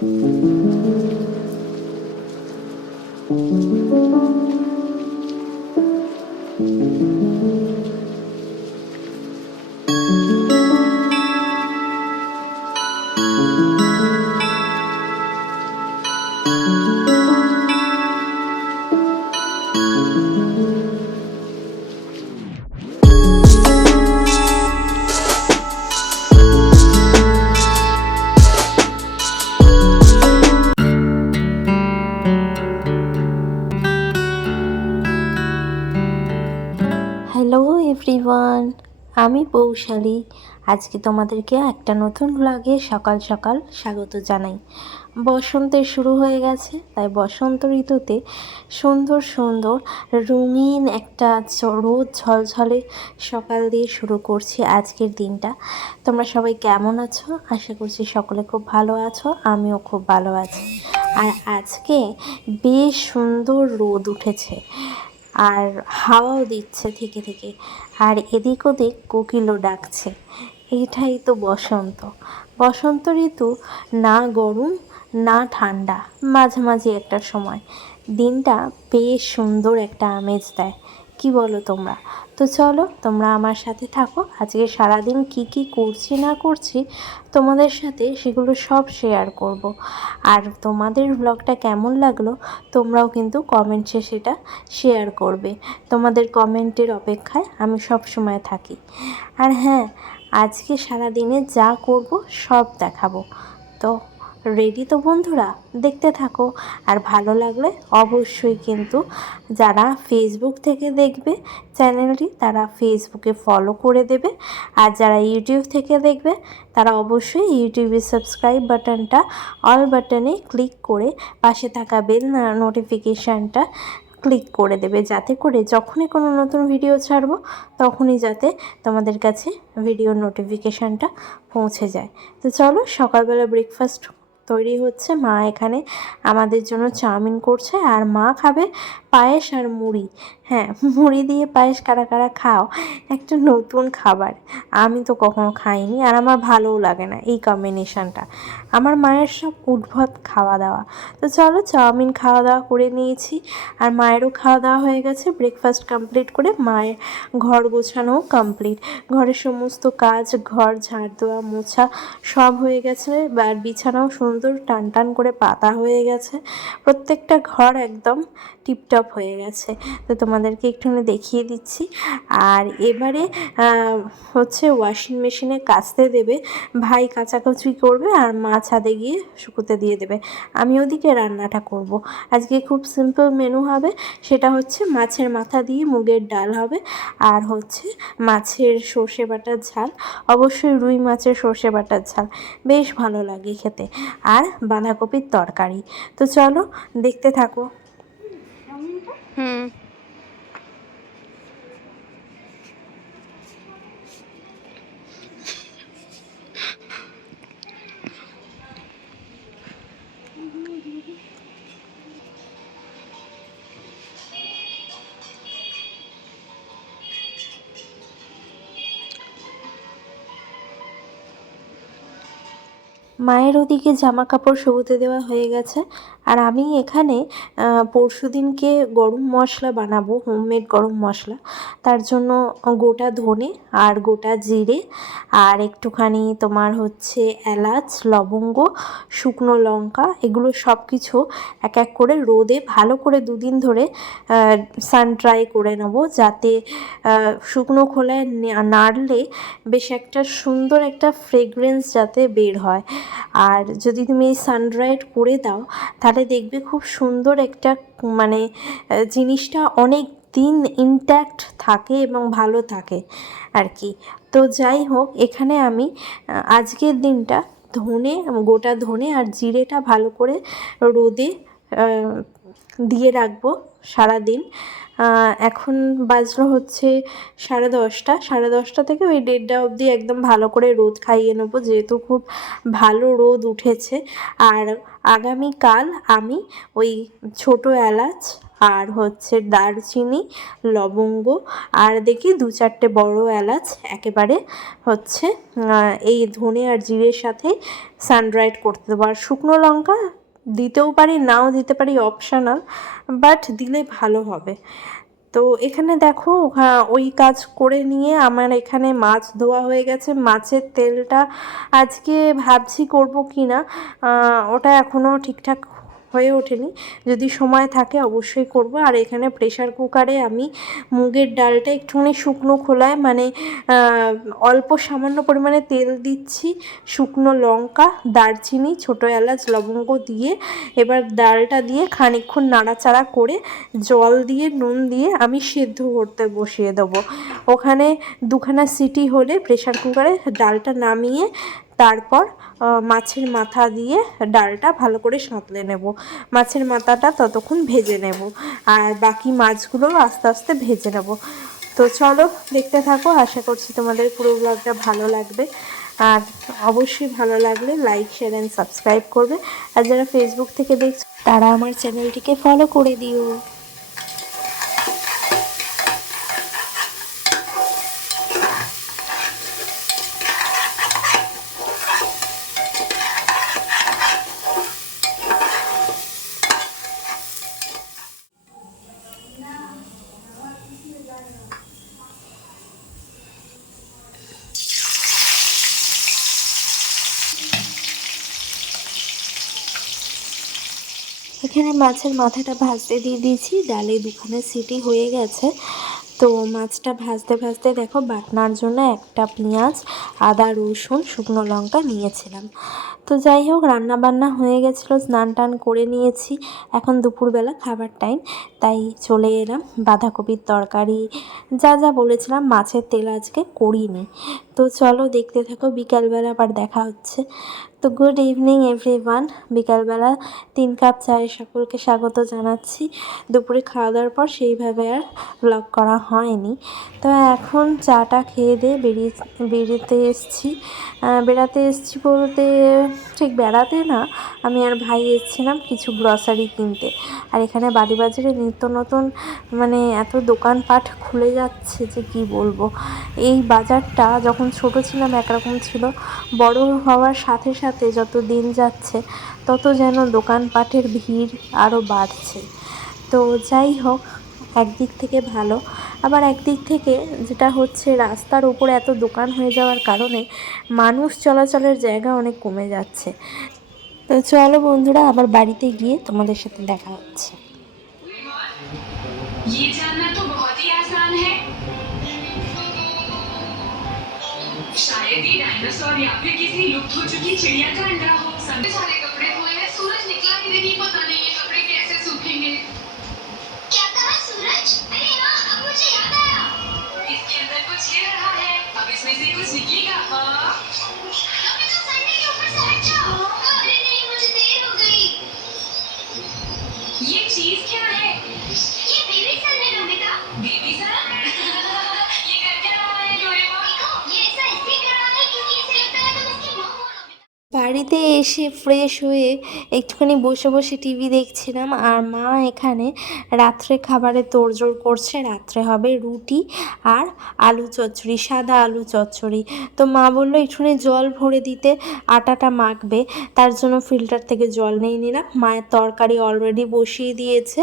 Thank you. Hello everyone আমি পৌশালী আজকে তোমাদেরকে একটা নতুন ব্লগে সকাল সকাল স্বাগত জানাই। বসন্তের শুরু হয়ে গেছে, তাই বসন্ত ঋতুতে সুন্দর সুন্দর রঙিন একটা রোদ ঝলঝলে সকাল দিয়ে শুরু করছি আজকের দিনটা। তোমরা সবাই কেমন আছো? আশা করছি সকলে খুব ভালো আছো, আমিও খুব ভালো আছি। আর আজকে বেশ সুন্দর রোদ উঠেছে। আর হাওয়াও দিচ্ছে থেকে থেকে। আর এদিক ওদিক কোকিলও ডাকছে। এটাই তো বসন্ত। বসন্ত ঋতু না গরম, না ঠান্ডা, মাঝামাঝি একটা সময়। দিনটা বেশ সুন্দর একটা আমেজ দেয়। কি বলো তোমরা? তো চলো, তোমরা আমার সাথে থাকো। আজকে সারাদিন কি কি করছি না করছি তোমাদের সাথে সেগুলো সব শেয়ার করব। আর তোমাদের ব্লগটা কেমন লাগল তোমরাও কিন্তু কমেন্টে সেটা শেয়ার করবে। তোমাদের কমেন্টের অপেক্ষায় আমি সব সময় থাকি। আর হ্যাঁ আজকে সারা দিনে যা করব সব দেখাবো। তো রেডি তো বন্ধুরা, দেখতে থাকো। আর ভালো লাগলে অবশ্যই কিন্তু যারা ফেসবুক থেকে দেখবে চ্যানেলটি, তারা ফেসবুকে ফলো করে দেবে। আর যারা ইউটিউব থেকে দেখবে, তারা অবশ্যই ইউটিউবে সাবস্ক্রাইব বাটনটা অল বাটনে ক্লিক করে পাশে থাকা বেল নোটিফিকেশানটা ক্লিক করে দেবে। যাতে করে যখনই কোনো নতুন ভিডিও ছাড়বো, তখনই যাতে তোমাদের কাছে ভিডিও নোটিফিকেশানটা পৌঁছে যায়। তো চলো, সকালবেলা ব্রেকফাস্ট তৈরি হচ্ছে। মা এখানে আমাদের জন্য চাউমিন করছে আর মা খাবে পায়েস আর মুড়ি। হ্যাঁ মুড়ি দিয়ে পায়েস কারা কারা খাও, একটা নতুন খাবার। আমি তো কখনো খাইনি আর আমার ভালোও লাগে না এই কম্বিনেশনটা আমার মায়ের সব উদ্ভট খাওয়া দাওয়া তো চলো চাউমিন খাওয়া দাওয়া করে নিয়েছি। আর মায়েরও খাওয়া দাওয়া হয়ে গেছে ব্রেকফাস্ট কমপ্লিট করে মায়ের ঘর গোছানোও কমপ্লিট ঘরের সমস্ত কাজ, ঘর ঝাড় দেওয়া, মোছা সব হয়ে গেছে আর বিছানাও সুন্দর টান টান করে পাতা হয়ে গেছে। প্রত্যেকটা ঘর একদম টিপটপ হয়ে গেছে। তো তোমাদেরকে একটুখানি দেখিয়ে দিচ্ছি। আর এবারে হচ্ছে ওয়াশিং মেশিনে কাচতে দেবে। ভাই কাচাকুচি করবে আর মা ছাদে গিয়ে শুকোতে দিয়ে দেবে। আমি ওদিকে রান্নাটা করব। আজকে খুব সিম্পল মেনু হবে। সেটা হচ্ছে মাছের মাথা দিয়ে মুগের ডাল হবে। আর হচ্ছে মাছের সর্ষে বাটার ঝাল। অবশ্যই রুই মাছের সর্ষে বাটার ঝাল। বেশ ভালো লাগে খেতে। আর বাঁধাকপির তরকারি। তো চলো, দেখতে থাকো। হুম। মায়ের ওদিকে জামা কাপড় শুকোতে দেওয়া হয়ে গেছে। আর আমি এখানে পরশু দিনকে গরম মশলা বানাবো হোমমেড গরম মশলা। তার জন্য গোটা ধনে আর গোটা জিরে আর একটুখানি তোমার হচ্ছে এলাচ, লবঙ্গ, শুকনো লঙ্কা, এগুলো সব কিছু এক এক করে রোদে ভালো করে দুদিন ধরে সান ড্রাই করে নেব যাতে শুকনো খোলায় নাড়লে বেশ একটা সুন্দর একটা ফ্রেগরেন্স যাতে বের হয়। আর যদি তুমি সানড্রাইড করে দাও, তাহলে দেখবে খুব সুন্দর একটা মানে জিনিসটা অনেক দিন ইনট্যাক্ট থাকে এবং ভালো থাকে আর কি। তো যাই হোক, এখানে আমি আজকের দিনটা ধনে, গোটা ধনে আর জিরেটা ভালো করে রোদে দিয়ে রাখব সারাদিন। এখন বাজলো হচ্ছে সাড়ে দশটা। সাড়ে দশটা থেকে ওই দেড়টা অবধি একদম ভালো করে রোদ খাইয়ে নেব, যেহেতু খুব ভালো রোদ উঠেছে। আর আগামীকাল আমি ওই ছোটো এলাচ আর হচ্ছে দারচিনি, লবঙ্গ আর দেখি দু চারটে বড় এলাচ একেবারে হচ্ছে এই ধনে আর জিরের সাথে সানড্রাইড করতে দেবো। আর শুকনো লঙ্কা দিতেও পারি, নাও দিতে পারি অপশানাল বাট দিলে ভালো হবে। তো এখানে দেখো ওই কাজ করে নিয়ে আমার এখানে মাছ ধোয়া হয়ে গেছে। মাছের তেলটা আজকে ভাবছি করব কি না ওটা এখনও ঠিকঠাক হয়ে ওঠেনি। যদি সময় থাকে অবশ্যই করব। আর এখানে প্রেশার কুকারে আমি মুগের ডালটা একটুখানি শুকনো খোলায় মানে অল্প সামান্য পরিমাণে তেল দিচ্ছি, শুকনো লঙ্কা, দারচিনি, ছোটো এলাচ, লবঙ্গ দিয়ে। এবার ডালটা দিয়ে খানিকক্ষণ নাড়াচাড়া করে জল দিয়ে, নুন দিয়ে আমি সেদ্ধ করতে বসিয়ে দেবো। ওখানে দুখানা সিটি হলে প্রেশার কুকারে ডালটা নামিয়ে তারপর মাছের মাথা দিয়ে ডালটা ভালো করে সাঁতলে নেব। মাছের মাথাটা ততক্ষণ ভেজে নেব আর বাকি মাছগুলো আস্তে আস্তে ভেজে নেব। তো চলো দেখতে থাকো, আশা করছি তোমাদের পুরো ব্লগটা ভালো লাগবে। আর অবশ্যই ভালো লাগলে লাইক শেয়ার অ্যান্ড সাবস্ক্রাইব করবে। আর যারা ফেসবুক থেকে দেখছ, তারা আমার চ্যানেলটিকে ফলো করে দিও। এখানে মাছের মাথাটা ভাজতে দিয়ে দিয়েছি। ডালে দুখানে সিটি হয়ে গেছে। তো মাছটা ভাজতে ভাজতে দেখো বাটনার জন্য একটা পেঁয়াজ, আদা, রসুন, শুকনো লঙ্কা নিয়েছিলাম। তো যাই হোক রান্না বান্না হয়ে গেছিল, স্নান টান করে নিয়েছি। এখন দুপুরবেলা খাবার টাইম তাই চলে এলাম। বাঁধাকপির তরকারি, যা যা বলেছিলাম, মাছের তেল আজকে করিনি। তো চলো দেখতে থাকো, বিকালবেলা আবার দেখা হচ্ছে। তো গুড ইভিনিং এভরিওয়ান বিকালবেলা তিন কাপ চায়ে সকলকে স্বাগত জানাচ্ছি। দুপুরে খাওয়া দাওয়ার পর সেইভাবে আর ব্লগ করা হয়নি। তো এখন চাটা খেয়ে দিয়ে বেরিয়ে, বেরোতে এসেছি। বেড়াতে এসেছি বলতে ঠিক বেড়াতে না, আমি আর ভাই এসেছিলাম কিছু গ্রসারি কিনতে। আর এখানে বাজারে নিত্য নতুন মানে এত দোকানপাট খুলে যাচ্ছে যে কি বলব? এই বাজারটা যখন ছোট ছিলাম একরকম ছিল বড় হওয়ার সাথে সাথে যত দিন যাচ্ছে তত যেন দোকানপাটের ভিড় আরও বাড়ছে তো যাই হোক একদিক থেকে ভালো আবার একদিক থেকে যেটা হচ্ছে রাস্তার উপরে এত দোকান হয়ে যাওয়ার কারণে মানুষ চলাচলের জায়গা অনেক কমে যাচ্ছে তো চলো বন্ধুরা আবার বাড়িতে গিয়ে তোমাদের সাথে দেখা হচ্ছে ये जानना तो बहुत ही आसान है शायद ही डायनासोर या फिर किसी लुप्त हो चुकी चिड़िया का अंडा हो सबसे सारे कपड़े धोए हैं सूरज निकला ही नहीं पता नहीं ये कपड़े कैसे सूखेंगे। क्या कहा सूरज? अरे हाँ अब मुझे याद आया। इसके अंदर कुछ ले रहा है अब इसमें से कुछ निकलेगा हाँ। বাড়িতে এসে ফ্রেশ হয়ে একটুখানি বসে বসে টিভি দেখছিলাম আর মা এখানে রাত্রে খাবারে তোড়জোড় করছে। রাত্রে হবে রুটি আর আলু চচ্চড়ি, সাদা আলু চচ্চড়ি। তো মা বলল, একটুখানি জল ভরে দিতে, আটাটা মাখবে। তার জন্য ফিল্টার থেকে জল নিয়ে নিলাম। মায়ের তরকারি অলরেডি বসিয়ে দিয়েছে।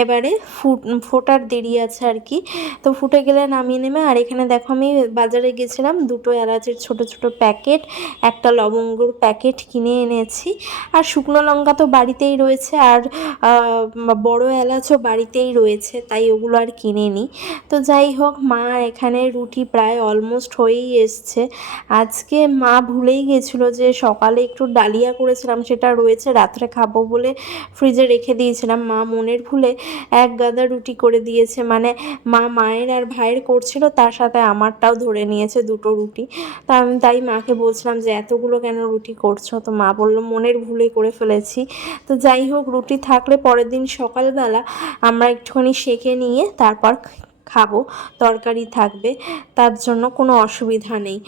এবারে ফুট, ফোটার দেরি আছে আর কি। তো ফুটে গেলে নামিয়ে নেবে। আর এখানে দেখো আমি বাজারে গেছিলাম দুটো এলাচের ছোট ছোট প্যাকেট, একটা লবঙ্গর প্যাকেট কিনে এনেছি। আর শুকনো লঙ্কা তো বাড়িতেই রয়েছে আর বড় এলাচও বাড়িতেই রয়েছে, তাই ওগুলো আর কিনে নিই তো যাই হোক, মা এখানে রুটি প্রায় অলমোস্ট হয়েই এসছে। আজকে মা ভুলেই গেছিল যে সকালে একটু ডালিয়া করেছিলাম, সেটা রয়েছে, রাত্রে খাব বলে ফ্রিজে রেখে দিয়েছিলাম। মা মনের ভুলে এক গাদা রুটি করে দিয়েছে। মানে মা মায়ের আর ভাইয়ের করছিল, তার সাথে আমারটাও ধরে নিয়েছে দুটো রুটি। তা আমি তাই মাকে বলছিলাম যে এতগুলো কেন রুটি করছ? তো মা বলল, মনের ভুলে করে ফেলেছি। তো যাই হোক, রুটি থাকলে পরের দিন সকালবেলা আমরা একটুখানি সেঁকে নিয়ে তারপর খাব, তরকারি থাকবে, তার জন্য কোনো অসুবিধা নেই।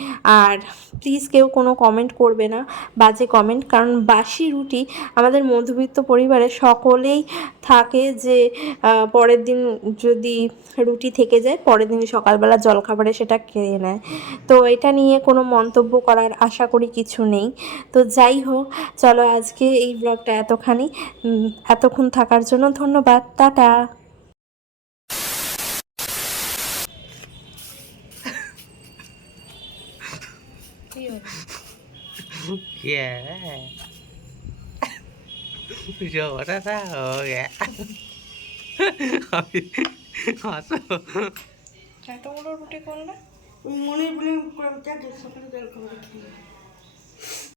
আর প্লিজ কেউ কোনো কমেন্ট করবে না, বাজে কমেন্ট কারণ বাসি রুটি আমাদের মধ্যবিত্ত পরিবারে সকলেই থাকে যে পরের দিন যদি রুটি থেকে যায়, পরের দিন সকালবেলা জলখাবারে সেটা খেয়ে নেয়। তো এটা নিয়ে কোনো মন্তব্য করার আশা করি কিছু নেই। তো যাই হোক, চলো আজকে এই ব্লগটা এতখানি। এতক্ষণ থাকার জন্য ধন্যবাদ। Tata! dạ rồi ra ra rồi dạ họ sợ চারটা রুটি করলে মনে বলে চারটে সকালে জল খাবার খেয়ে